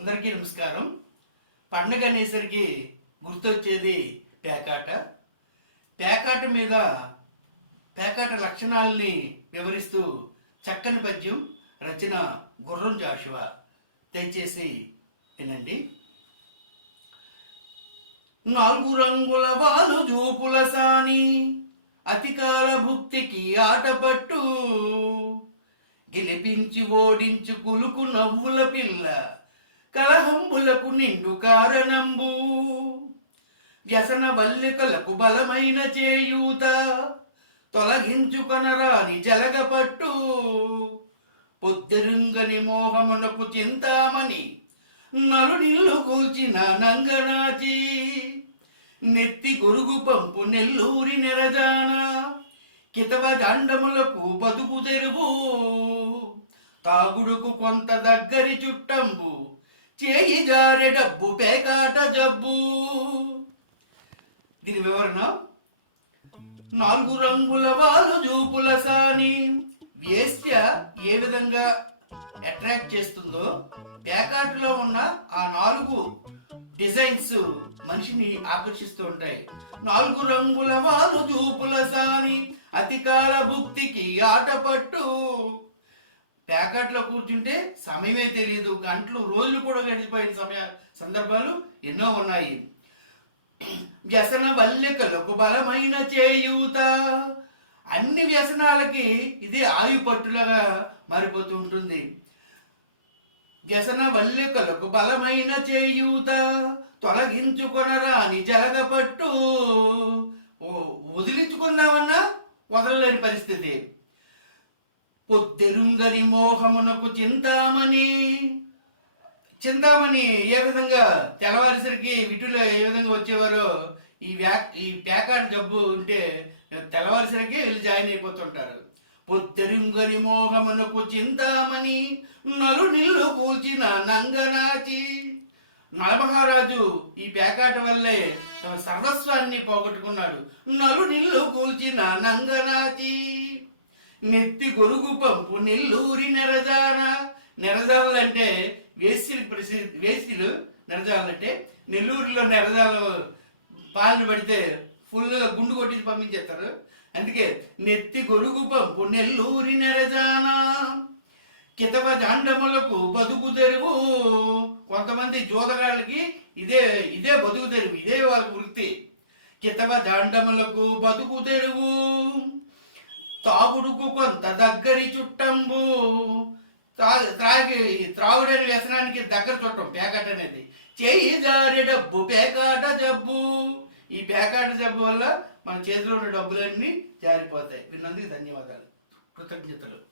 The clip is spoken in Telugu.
అందరికీ నమస్కారం. పండగ అనేసరికి గుర్తొచ్చేది పేకాట. పేకాట మీద పేకాట లక్షణాలని వివరిస్తూ చక్కని పద్యం రచన గుర్రం జాషువా దయచేసి వినండి. నాలుగు రంగుల వాలు జూపుల సాని అతికాల భుక్తికి ఆటపట్టు. గెలిపించి ఓడించు కులుకు నవ్వుల పిల్ల కలహంబులకు నిండు కారణంబు. వ్యసన వల్లికలకు బలమైన చేయూత. తొలగించుకొనరాని జలగపట్టు. పొద్దురుంగని మోహమునకు చింతామణి. నలునిల్లు కూల్చిన నంగనాచి. నెత్తి గొరుగు పంపు నెల్లూరి నెరజాన. కితవ దండములకు బతుకు తెరువు. తాగుడుకు కొంత దగ్గరి చుట్టంబు. చేయి జారే డబ్బు పేకాట జబ్బు. దీని వివరణ? నాలుగు రంగుల వాళ్ళు జూపుల సాని. వేశ్య ఏ విధంగా అట్రాక్ట్ చేస్తుందో పేకాటలో ఉన్న ఆ నాలుగు డిజైన్స్ మనిషిని ఆకర్షిస్తూ ఉంటాయి. నాలుగు రంగుల వాళ్ళు జూపుల సాని. అతికాల భుక్తికి ఆటపట్టు. ప్యాకెట్లో కూర్చుంటే సమయమే తెలియదు. గంటలు రోజులు కూడా గడిచిపోయిన సమయ సందర్భాలు ఎన్నో ఉన్నాయి. వ్యసన వల్లికలకు బలమైన చేయూత. అన్ని వ్యసనాలకి ఇది ఆయుపట్టులుగా మారిపోతూ ఉంటుంది. వ్యసన వల్లికలకు బలమైన చేయూత. తొలగించుకొనరా అని జరగపట్టు. వదిలించుకుందామన్నా వదలలేని పరిస్థితి. పొద్దెరుంగని మోహమునకు చింతామణి. చింతామణి ఏ విధంగా తెల్లవారిసరికి విటులో ఏ విధంగా వచ్చేవారో ఈ వ్యా ఈ ప్యాకాట్ జబ్బు ఉంటే తెల్లవారిసరికి వీళ్ళు జాయిన్ అయిపోతుంటారు. పొద్దెరుంగని మోహమునకు చింతామణి నలు నిల్లు కూల్చిన నంగనాచి. నలమహారాజు ఈ పేకాట వల్లే సర్వస్వాన్ని పోగొట్టుకున్నాడు. నలు నిల్లు కూల్చిన నంగనాచి. నెత్తి గొరుగు పంపు నెల్లూరి నెరజాన నెరజాలంటే వేసిలు ప్రసిద్ధి వేసిలు నెరజాలంటే నెల్లూరులో నెరజాలు పాలన పడితే ఫుల్ గుండు కొట్టి పంపించేస్తారు. అందుకే నెత్తి గొరుగు పంపు నెల్లూరి నెరజాన కితవ దాండములకు బతుకు తెరువు. కొంతమంది జోదగాళ్ళకి ఇదే ఇదే బతుకు తెరువు ఇదే వాళ్ళ వృత్తి. కితవ దాండములకు బతుకు తెరువు. తాగుడుకు కొంత దగ్గరి చుట్టంబు. త్రా- త్రాగి త్రాగుడని వ్యసనానికి దగ్గర చుట్టం పేకాట అనేది. చేయి జారే డబ్బు పేకాట జబ్బు. ఈ పేకాట జబ్బు వల్ల మన చేతిలో ఉన్న డబ్బులన్నీ జారిపోతాయి. విన్నందుకు ధన్యవాదాలు. కృతజ్ఞతలు.